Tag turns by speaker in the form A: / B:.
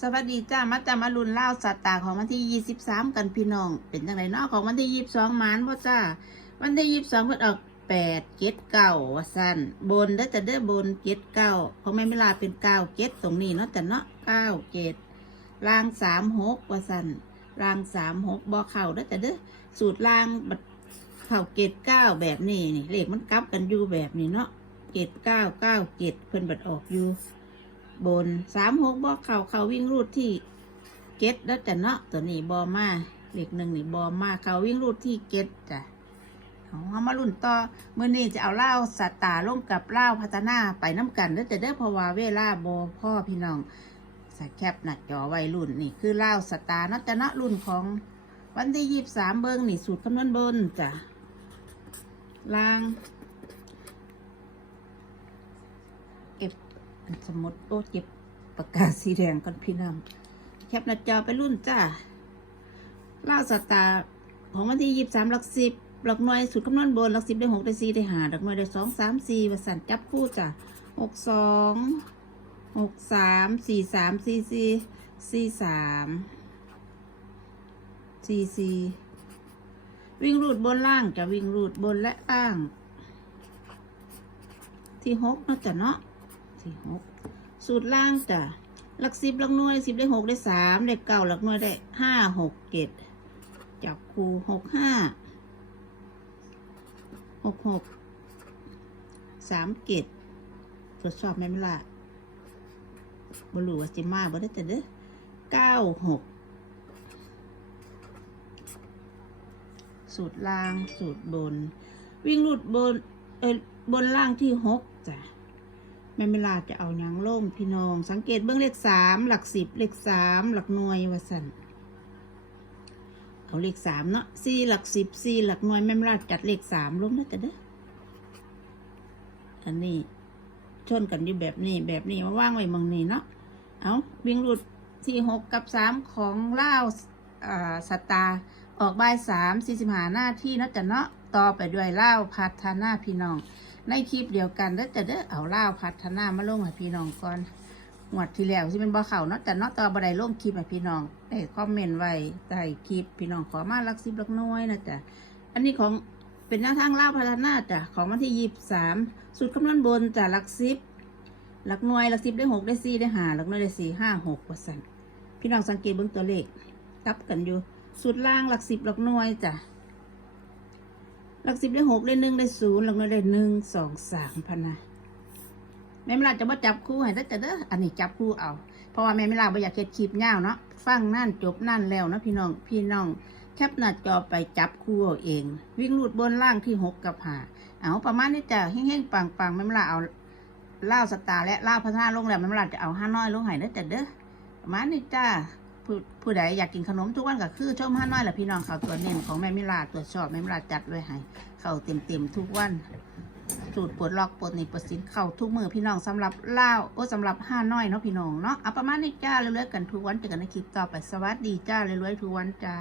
A: สวัสดีจ้ามาจามาลุนเล่าสัตว์ตาของวันที่23กันพี่น้อง เป็นจังไรเนาะของวันที่22หมานพ่จ้าวันที่22เพิ่นออก8เจ็ดเก้าวสั้นบนได้อแต่เด้อบนเจ็ดเก้าของแม่เวลาเป็นเก้าเจ็ดตรงนี้เนาะแต่เนาะเก้าเจ็ดรางสามหกว่าสั้นรางสามหกบอเข่าได้อแต่เด้อสูตรรางบัดเข่าเจ็ดเก้าแบบนี้นี่เลขมันกลับกันอยู่แบบนี้เนาะเจ็ดเก้าเก้าเจ็ดเพิ่นบัดออกอยู่ บนสามหกบอกเขาเขาวิ่งรูดที่เก็ตแล้วแต่เนาะตัวนี้บอมาเหลขหนึ่งนี่บอมาเขาวิ่งรูดที่เก็ตจ้ะเอามารุ่นต่อเมื่อนี้จะเอาเล่าสัตตาลงกับเล่าพัฒนาไปน้ำกันแล้วแต่เด้อพราวาเวลาบอพ่อพี่น้องใส่แคปหนักจอไว้รุ่นนี่คือเล่าสตาร์นาะแต่เนาะรุ่นของวันที่ยี่สามเบิงนี่สูตรคำนวณบนจ้ะล่าง เก็บอัน สมุดโอ้เก็บปากกาสีแดงก่อนพี่น้องแคปหน้าจอไปรุ่นจ้าล่าสตาร์ของวันที่ยี่สามหลักสิบหลักหน่วยสุดคำนวณบนหลักสิบได้หกได้สี่ได้ห้าหลักหน่วยได้สองสามสี่ประสันจับคู่จ้ะหกสองหกสามสี่สามสี่สี่สี่สามสี่สี่วิ่งรูดบนล่างจะวิ่งรูดบนและล่าง ที่หกนาะจ้ะเนาะ สี่หกสูตรล่างจ้ะหลักสิบหลักหน่วยสิบได้หกได้สามได้เก้าหลักหน่วยได้ห้าหกเจ็ดจับคูหกห้าหกหกสามเจ็ดตรวจสอบไหมเวลาบรูว่าจิมาบ่ได้แต่เด้อเก้าหกสูตรล่างสูตรบน วิ่งรูดบนเออบนล่างที่หกจ้ะ แม่เวลาจะเอาหยังล่มพี่น้อง สังเกตเบื้องเลขสามหลักสิบเลขสามหลักหน่วยวาสันเอาเลขสามเนาะสี่หลักสิบสี่หลักหน่วยแม่เวลาจัดเลขสามลงนะแต่เด้ออันนี้ชนกันอยู่แบบนี้แบบนี้มาว่างไว้เมองนี้เนาะเอาวิ่งรูดที่หกกับสามของเล่าอ่าสตาร์ออกใบสามสี่สิบหาหน้าที่เนาะจะเนาะต่อไปด้วยเล่าพัฒนาพี่น้อง ในคลิปเดียวกันแล้วจะเด้อเอาเล่าพัฒนามาลงให้พี่น้องก่อนงวดที่แล้วที่เป็นบ่อเข่าเนาะแต่เนาะต่อบ่ได้ลงคลิปให้พี่น้องได้คอมเมนต์ไว้ใต้คลิปพี่น้องขอมาลักสิบลักน้อยนะจ๊ะอันนี้ของเป็นหน้าทางเล่าพัฒนาจ้ะของวันที่ยี่สิบสามสูตรคำนวณบนจ้ะลักสิบลักน่วยลักสิบได้หกได้สี่ได้ห้าลักน่วยได้สี่ห้าหกเปอร์เซ็นต์พี่น้องสังเกตเบื้องตัวเลขกับกันอยู่สูตรล่างหลักสิบหลักน่วยจ้ะ หลักสิบได้หกได้หนึ่งได้ศูนย์หลักน่วยได้หนึ่งสองสามพันนะแม่เวลาจะมาจับคู่ให้ได้แต่เด้ออันนี้จับคู่เอา เพราะว่าแม่เวลาไม่อยากเก็ดคลิปยาวเนาะฟังนั่นจบนั่นแล้วนะพี่น้องพี่น้องแคปหน้าจอไปจับคู่เอาเอง วิ่งลูดบนล่างที่หกกับหาเอาประมาณนี้จ้ะเฮ้งๆปังๆแม่เวลาเอาเล่าสตาร์และเล่าพัฒนาลงแล้วแม่เวลาจะเอาห้าน้อยลงให้ได้แต่เด้อประมาณนี้จ้า ผู้ผู้ใดอยากกินขนมทุกวันก็คือชมห้าน้อยแหละพี่น้องเขาตัวเน้นของแม่มิลาตัวชอบแม่มิลาจัดไว้ให้เข้าเต็มเต็มๆทุกวันสูตรปวดล็อกปวดหนีปวดสินเข้าทุกมือพี่น้องสำหรับเล่าโอ้สำหรับห้าน้อยเนาะพี่น้องเนาะเอาประมาณนี้จ้าเรื่อยๆกันทุกวันเจอกันในคลิปต่อไปสวัสดีจ้าเรื่อยๆทุกวันจ้า